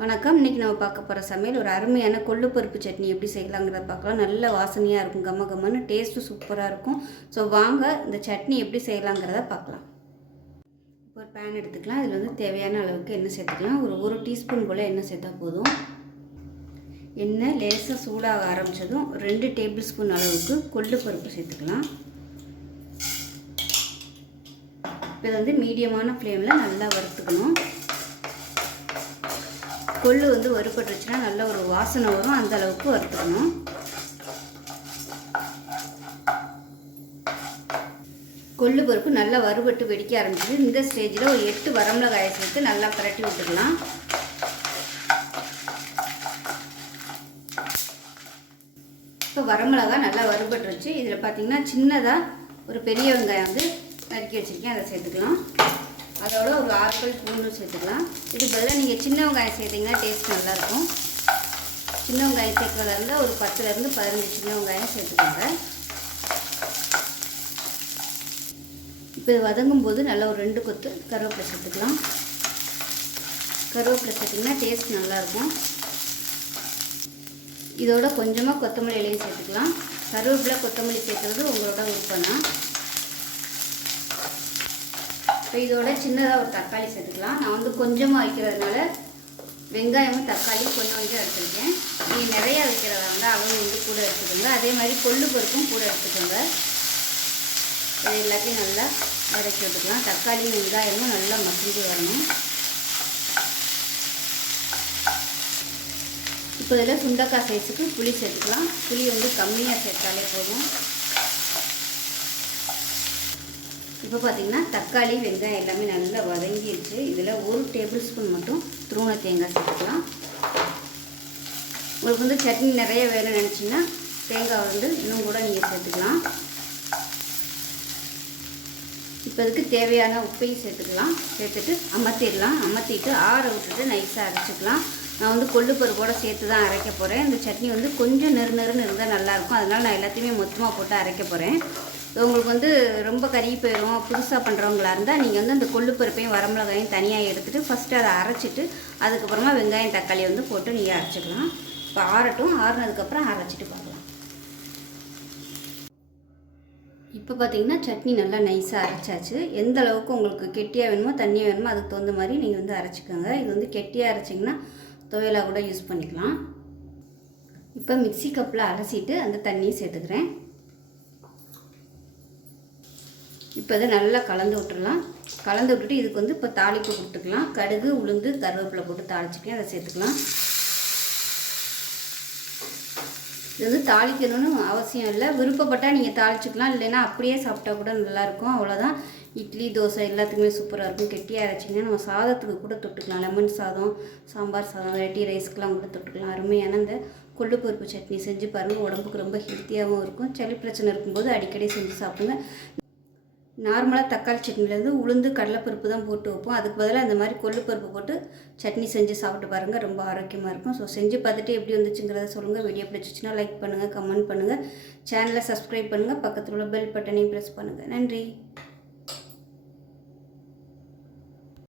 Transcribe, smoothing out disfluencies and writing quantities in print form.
வணக்கம். இன்றைக்கி நம்ம பார்க்க போகிற சமையல் ஒரு அருமையான கொள்ளு பருப்பு சட்னி எப்படி செய்யலாங்கிறத பார்க்கலாம். நல்ல வாசனையாக இருக்கும், கம்ம கம்மன்னு டேஸ்ட்டும் சூப்பராக இருக்கும். ஸோ வாங்க இந்த சட்னி எப்படி செய்யலாங்கிறத பார்க்கலாம். இப்போ ஒரு பேன் எடுத்துக்கலாம். இதில் வந்து தேவையான அளவுக்கு எண்ணெய் சேர்த்துக்கலாம். ஒரு டீஸ்பூன் போல் எண்ணெய் சேர்த்தா போதும். எண்ணெய் லேசாக சூடாக ஆரம்பித்ததும் 2 டேபிள் ஸ்பூன் அளவுக்கு கொள்ளு பருப்பு சேர்த்துக்கலாம். இப்போ இதை வந்து மீடியமான ஃப்ளேமில் நல்லா வறுத்துக்கணும். கொள்ளு வந்து வறுபட்டுருச்சுன்னா நல்ல ஒரு வாசனை வரும், அந்த அளவுக்கு வறுத்துக்கணும். கொள்ளு பருப்பு நல்லா வறுபட்டு வெடிக்க ஆரம்பிச்சிது. இந்த ஸ்டேஜில் ஒரு 8 வரமிளகாயை சேர்த்து நல்லா பரட்டி விட்டுக்கலாம். இப்போ வரமிளகாய் நல்லா வறுபட்டுருச்சு. இதில் பார்த்திங்கன்னா சின்னதாக ஒரு பெரிய வெங்காயம் வந்து நறுக்கி வச்சுருக்கேன், அதை சேர்த்துக்கலாம். அதோட ஒரு 6 பல் பூண்டு சேர்த்துக்கலாம். இதுக்கு பதிலாக நீங்கள் சின்ன வெங்காயம் சேர்த்திங்கன்னா டேஸ்ட் நல்லாயிருக்கும். சின்ன வெங்காயம் சேர்க்குறதா இருந்தால் ஒரு 10லேருந்து 15 சின்ன வெங்காயம் சேர்த்துக்கோங்க. இப்போ இது வதங்கும் போது நல்லா ஒரு 2 கொத்து கருவேப்பிலை சேர்த்துக்கலாம். கருவேப்பிலை சேர்த்திங்கன்னா டேஸ்ட் நல்லாயிருக்கும். இதோட கொஞ்சமாக கொத்தமல்லி இலையும் சேர்த்துக்கலாம். கருவேப்பிலை கொத்தமல்லி சேர்க்குறது உங்களோட விருப்பம் தான். இப்போ இதோட சின்னதாக ஒரு தக்காளி சேர்த்துக்கலாம். நான் வந்து கொஞ்சமாக வைக்கிறதுனால வெங்காயமும் தக்காளியும் கொஞ்சம் எடுத்துருக்கேன். நீங்கள் நிறையா வைக்கிறதா இருந்தால் அளவு வந்து கூட எடுத்துக்கோங்க. அதே மாதிரி கொள்ளு பருப்பும் கூட எடுத்துக்கோங்க. இது எல்லாத்தையும் நல்லா வதக்கி விட்டுக்கலாம். தக்காளியும் வெங்காயமும் நல்லா மசிஞ்சு வரணும். இப்போ இதில் சுண்டக்காய் சைஸுக்கு புளி சேர்த்துக்கலாம். புளி வந்து கம்மியாக சேர்த்தாலே போதும். இப்போ பார்த்திங்கன்னா தக்காளி வெங்காயம் எல்லாமே நல்லா வதங்கிடுச்சு. இதில் 1 டேபிள் ஸ்பூன் மட்டும் துருவன தேங்காய் சேர்த்துக்கலாம். உங்களுக்கு வந்து சட்னி நிறைய வேணும்னு நினச்சிங்கன்னா தேங்காய் வந்து இன்னும் கூட நீங்கள் சேர்த்துக்கலாம். இப்போ இதுக்கு தேவையான உப்பையும் சேர்த்துக்கலாம். சேர்த்துட்டு அமர்த்திடலாம். அமர்த்திட்டு ஆற விட்டுட்டு நைஸாக அரைச்சிக்கலாம். நான் வந்து கொள்ளு பருப்போடு சேர்த்து தான் அரைக்க போகிறேன். இந்த சட்னி வந்து கொஞ்சம் நெருநெருன்னு இருந்தால் நல்லாயிருக்கும். அதனால் நான் எல்லாத்தையுமே மொத்தமாக போட்டு அரைக்க போகிறேன். உங்களுக்கு வந்து ரொம்ப கறி போயிடும், புதுசாக பண்ணுறவங்களா இருந்தால் நீங்கள் வந்து அந்த கொள்ளு பருப்பையும் வரமிளகாயும் தனியாக எடுத்துகிட்டு ஃபஸ்ட்டு அதை அரைச்சிட்டு அதுக்கப்புறமா வெங்காயம் தக்காளி வந்து போட்டு நீங்கள் அரைச்சிக்கலாம். இப்போ ஆறட்டும். ஆறுனதுக்கப்புறம் அரைச்சிட்டு பார்க்கலாம். இப்போ பார்த்திங்கன்னா சட்னி நல்லா நைஸாக அரைச்சாச்சு. எந்த அளவுக்கு உங்களுக்கு கெட்டியாக வேணுமோ தண்ணியாக வேணுமோ அதுக்கு தகுந்த மாதிரி நீங்கள் வந்து அரைச்சிக்கோங்க. இது வந்து கெட்டியாக அரைச்சிங்கன்னா துவையலாக கூட யூஸ் பண்ணிக்கலாம். இப்போ மிக்ஸி கப்பில் அலசிட்டு அந்த தண்ணியை சேர்த்துக்கிறேன். இப்போ இதை நல்லா கலந்து விட்டுடலாம். கலந்து விட்டுட்டு இதுக்கு வந்து இப்போ தாளிப்பு கொடுத்துக்கலாம். கடுகு, உளுந்து, கருவேப்பிலை போட்டு தாளிச்சிக்கேன், அதை சேர்த்துக்கலாம். இது வந்து தாளிக்கணும்னு அவசியம் இல்லை. விருப்பப்பட்டால் நீங்கள் தாளிச்சிக்கலாம், இல்லைன்னா அப்படியே சாப்பிட்டா கூட நல்லாயிருக்கும். அவ்வளோதான். இட்லி, தோசை எல்லாத்துக்குமே சூப்பராக இருக்கும். கெட்டியாக அரைச்சிங்கன்னா நம்ம சாதத்துக்கு கூட தொட்டுக்கலாம். லெமன் சாதம், சாம்பார் சாதம், வெரைட்டி ரைஸ்க்கெலாம் கூட தொட்டுக்கலாம். அருமையான இந்த கொள்ளு பருப்பு சட்னி செஞ்சு பாருங்கள். உடம்புக்கு ரொம்ப ஹெல்த்தியாகவும் இருக்கும். சளி பிரச்சனை இருக்கும்போது அடிக்கடி செஞ்சு சாப்பிடுங்க. நார்மலாக தக்காளி சட்னிலேருந்து உளுந்து கடலைப்பருப்பு தான் போட்டு வைப்போம். அதுக்கு பதிலாக இந்த மாதிரி கொள்ளு பருப்பு போட்டு சட்னி செஞ்சு சாப்பிட்டு பாருங்கள். ரொம்ப ஆரோக்கியமாக இருக்கும். ஸோ செஞ்சு பார்த்துட்டு எப்படி வந்துச்சுங்கிறத சொல்லுங்கள். வீடியோ பிடிச்சிச்சின்னா லைக் பண்ணுங்கள், கமெண்ட் பண்ணுங்கள், சேனலை சப்ஸ்கிரைப் பண்ணுங்கள், பக்கத்தில் உள்ள பெல் பட்டனையும் ப்ரெஸ் பண்ணுங்கள். நன்றி.